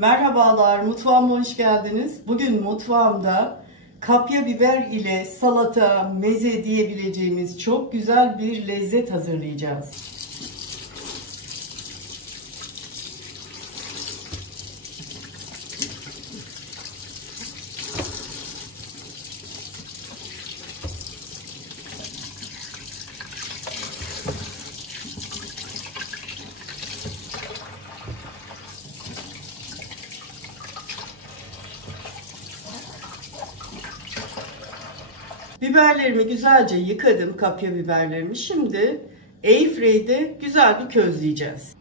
Merhabalar, mutfağıma hoş geldiniz. Bugün mutfağımda kapya biber ile salata, meze diyebileceğimiz çok güzel bir lezzet hazırlayacağız. Biberlerimi güzelce yıkadım, kapya biberlerimi. Şimdi airfryer'de güzel bir közleyeceğiz.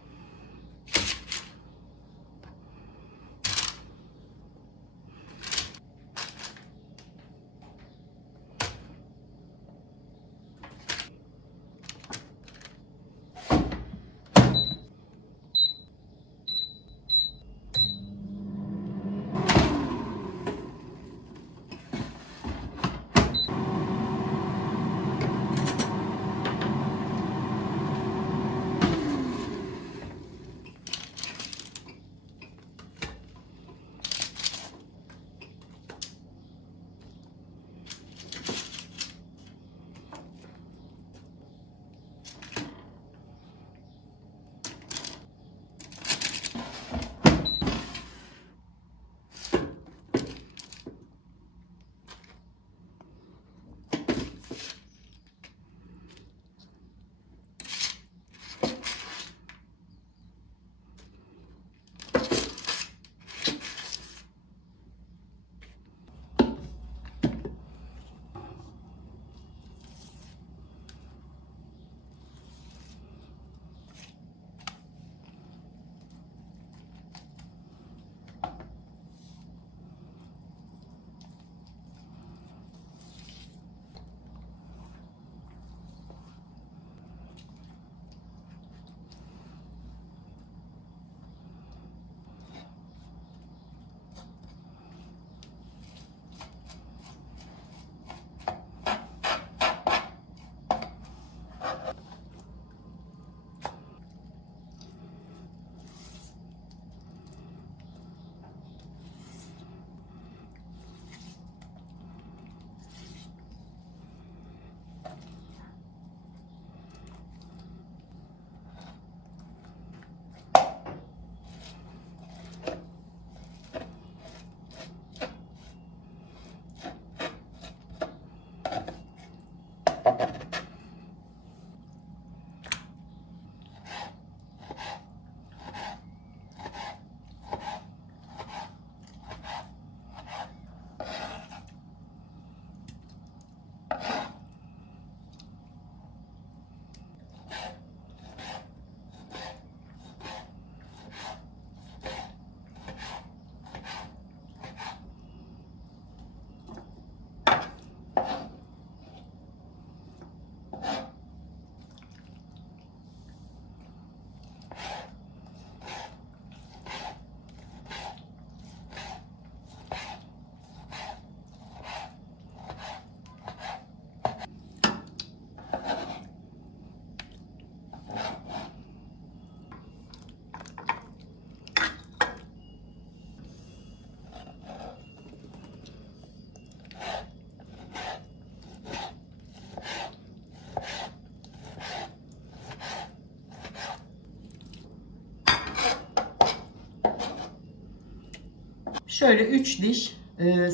Şöyle 3 diş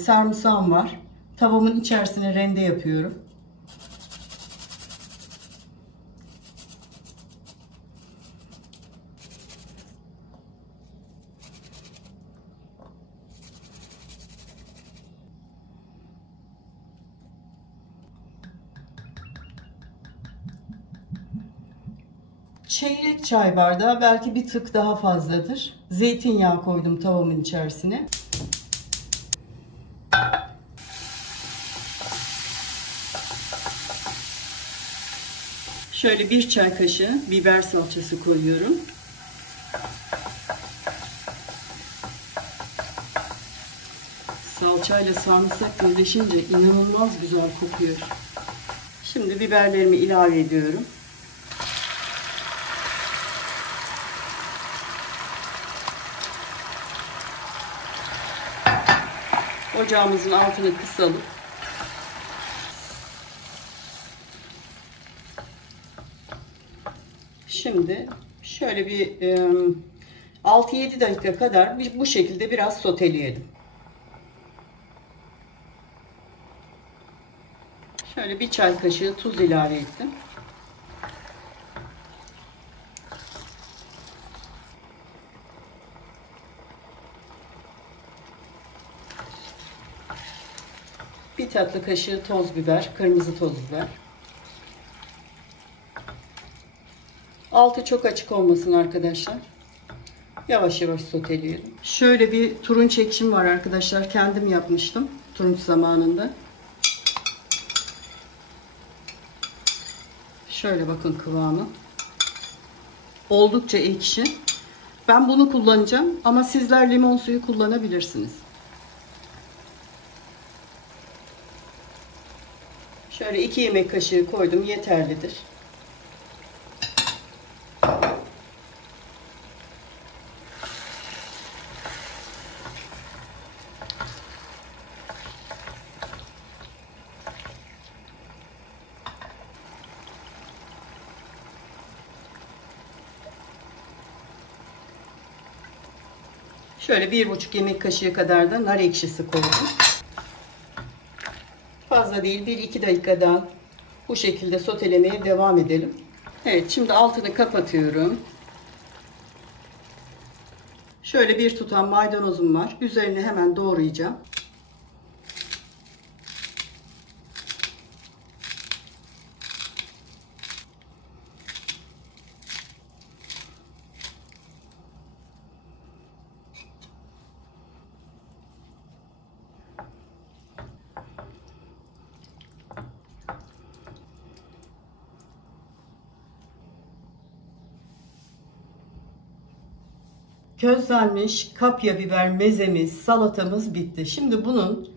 sarımsağım var. Tavamın içerisine rende yapıyorum. Çeyrek çay bardağı, belki bir tık daha fazladır, zeytinyağı koydum tavamın içerisine. Şöyle 1 çay kaşığı biber salçası koyuyorum. Salçayla sarımsak birleşince inanılmaz güzel kokuyor. Şimdi biberlerimi ilave ediyorum. Ocağımızın altını kısalım. Şimdi şöyle bir 6-7 dakika kadar bu şekilde biraz soteleyelim. Şöyle bir çay kaşığı tuz ilave ettim. Bir tatlı kaşığı toz biber, kırmızı toz biber. Altı çok açık olmasın arkadaşlar. Yavaş yavaş soteleyelim. Şöyle bir turunç ekşim var arkadaşlar. Kendim yapmıştım turunç zamanında. Şöyle bakın kıvamı. Oldukça ekşi. Ben bunu kullanacağım ama sizler limon suyu kullanabilirsiniz. Şöyle 2 yemek kaşığı koydum, yeterlidir. Şöyle 1,5 yemek kaşığı kadar da nar ekşisi koydum. Fazla değil, 1-2 dakika daha bu şekilde sotelemeye devam edelim. Evet, şimdi altını kapatıyorum. Şöyle bir tutam maydanozum var. Üzerine hemen doğrayacağım. Közlenmiş kapya biber mezemiz, salatamız bitti. Şimdi bunun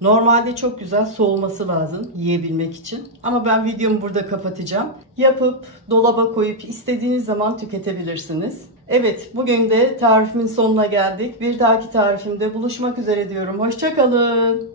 normalde çok güzel soğuması lazım yiyebilmek için. Ama ben videomu burada kapatacağım. Yapıp dolaba koyup istediğiniz zaman tüketebilirsiniz. Evet, bugün de tarifimin sonuna geldik. Bir dahaki tarifimde buluşmak üzere diyorum. Hoşça kalın.